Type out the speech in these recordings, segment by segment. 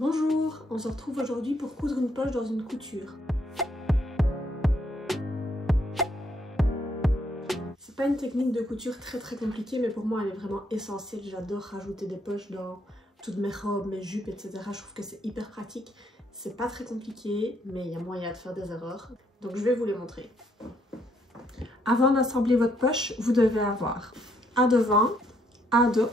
Bonjour, on se retrouve aujourd'hui pour coudre une poche dans une couture. C'est pas une technique de couture très compliquée, mais pour moi elle est vraiment essentielle. J'adore rajouter des poches dans toutes mes robes, mes jupes, etc. Je trouve que c'est hyper pratique. C'est pas très compliqué, mais il y a moyen de faire des erreurs. Donc je vais vous les montrer. Avant d'assembler votre poche, vous devez avoir un devant, un dos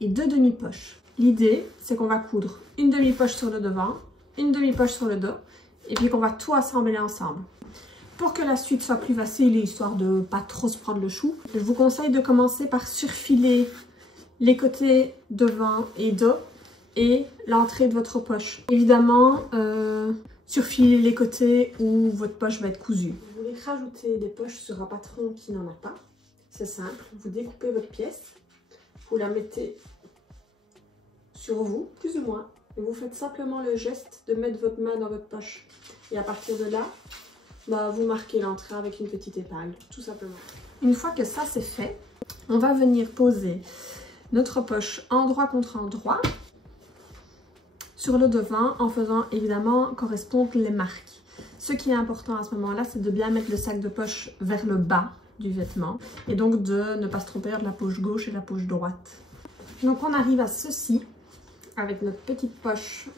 et deux demi-poches. L'idée, c'est qu'on va coudre une demi-poche sur le devant, une demi-poche sur le dos, et puis qu'on va tout assembler ensemble. Pour que la suite soit plus facile et histoire de ne pas trop se prendre le chou, je vous conseille de commencer par surfiler les côtés devant et dos et l'entrée de votre poche. Évidemment, surfiler les côtés où votre poche va être cousue. Vous voulez rajouter des poches sur un patron qui n'en a pas. C'est simple, vous découpez votre pièce, vous la mettez sur vous, plus ou moins, et vous faites simplement le geste de mettre votre main dans votre poche. Et à partir de là, vous marquez l'entrée avec une petite épingle, tout simplement. Une fois que ça c'est fait, on va venir poser notre poche endroit contre endroit sur le devant en faisant évidemment correspondre les marques. Ce qui est important à ce moment-là, c'est de bien mettre le sac de poche vers le bas du vêtement et donc de ne pas se tromper entre la poche gauche et la poche droite. Donc on arrive à ceci avec notre petite poche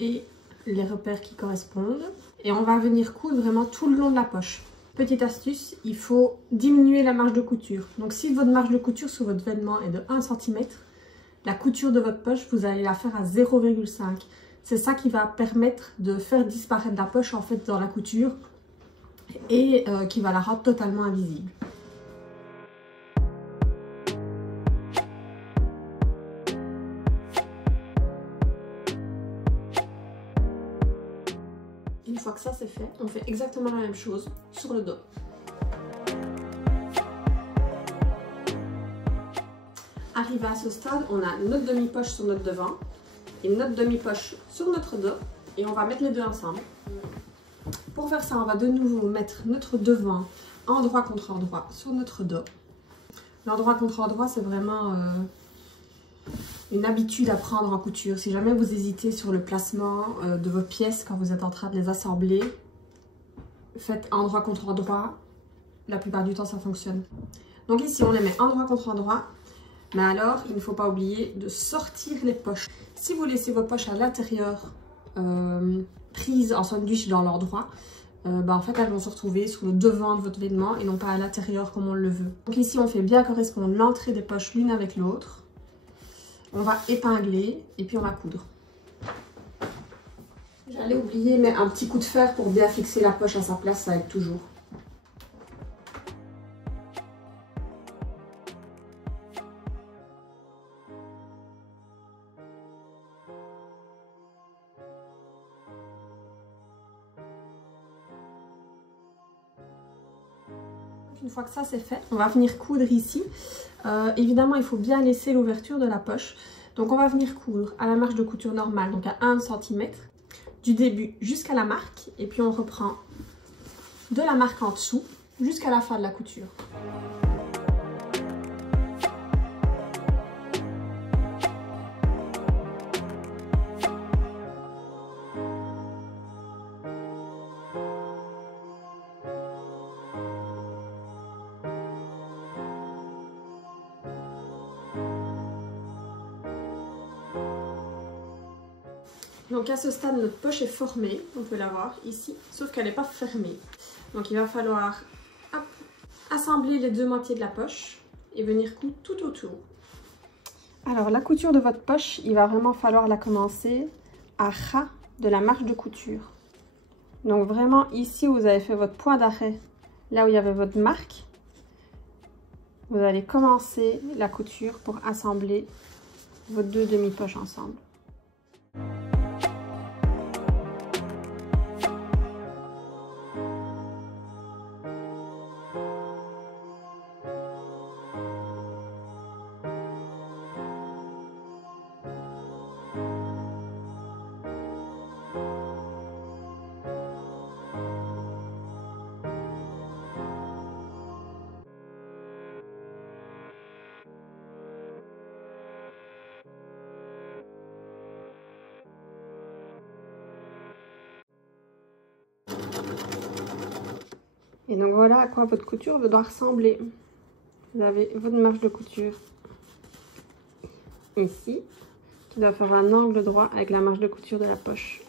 et les repères qui correspondent. Et on va venir coudre vraiment tout le long de la poche. Petite astuce, il faut diminuer la marge de couture. Donc si votre marge de couture sur votre vêtement est de 1 cm, la couture de votre poche, vous allez la faire à 0,5. C'est ça qui va permettre de faire disparaître la poche en fait dans la couture et qui va la rendre totalement invisible. Une fois que ça c'est fait, on fait exactement la même chose sur le dos. Arrivé à ce stade, on a notre demi-poche sur notre devant et notre demi-poche sur notre dos et on va mettre les deux ensemble. Pour faire ça, on va de nouveau mettre notre devant endroit contre endroit sur notre dos. L'endroit contre endroit, c'est vraiment une habitude à prendre en couture. Si jamais vous hésitez sur le placement de vos pièces quand vous êtes en train de les assembler, faites endroit contre endroit. La plupart du temps, ça fonctionne. Donc ici, on les met endroit contre endroit. Mais alors, il ne faut pas oublier de sortir les poches. Si vous laissez vos poches à l'intérieur, prises en sandwich dans l'endroit, en fait, elles vont se retrouver sur le devant de votre vêtement et non pas à l'intérieur comme on le veut. Donc ici, on fait bien correspondre l'entrée des poches l'une avec l'autre. On va épingler et puis on va coudre. J'allais oublier, mais un petit coup de fer pour bien fixer la poche à sa place, ça aide toujours. Une fois que ça c'est fait, on va venir coudre ici. Évidemment, il faut bien laisser l'ouverture de la poche. Donc on va venir coudre à la marge de couture normale, donc à 1 cm, du début jusqu'à la marque. Et puis on reprend de la marque en dessous jusqu'à la fin de la couture. Donc à ce stade, notre poche est formée, on peut la voir ici, sauf qu'elle n'est pas fermée. Donc il va falloir assembler les deux moitiés de la poche et venir coudre tout autour. Alors la couture de votre poche, il va vraiment falloir la commencer à ras de la marge de couture. Donc vraiment ici où vous avez fait votre point d'arrêt, là où il y avait votre marque, vous allez commencer la couture pour assembler vos deux demi-poches ensemble. Et donc voilà à quoi votre couture doit ressembler. Vous avez votre marge de couture ici, qui doit faire un angle droit avec la marge de couture de la poche.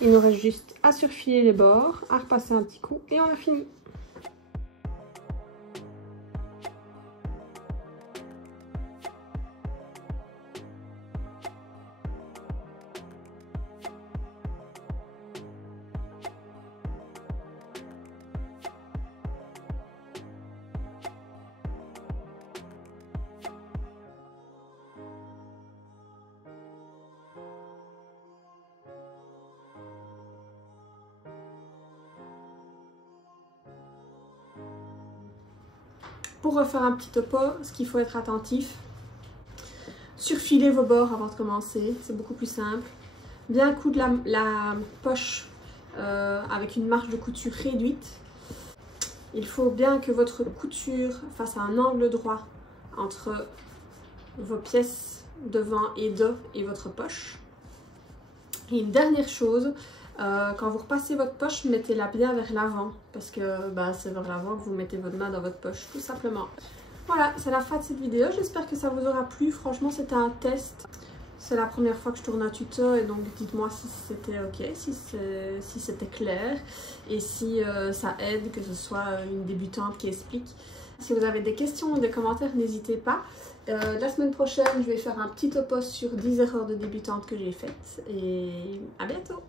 Il nous reste juste à surfiler les bords, à repasser un petit coup et on a fini. Pour refaire un petit topo, ce qu'il faut être attentif, surfiler vos bords avant de commencer, c'est beaucoup plus simple. Bien coudre la poche avec une marge de couture réduite. Il faut bien que votre couture fasse un angle droit entre vos pièces devant et dos et votre poche. Et une dernière chose, quand vous repassez votre poche, mettez-la bien vers l'avant parce que c'est vers l'avant que vous mettez votre main dans votre poche, tout simplement. Voilà, c'est la fin de cette vidéo. J'espère que ça vous aura plu. Franchement, c'était un test. C'est la première fois que je tourne un tuto et donc dites-moi si c'était ok, si c'était clair et si ça aide, que ce soit une débutante qui explique. Si vous avez des questions ou des commentaires, n'hésitez pas. La semaine prochaine, je vais faire un petit topo sur 10 erreurs de débutante que j'ai faites et à bientôt!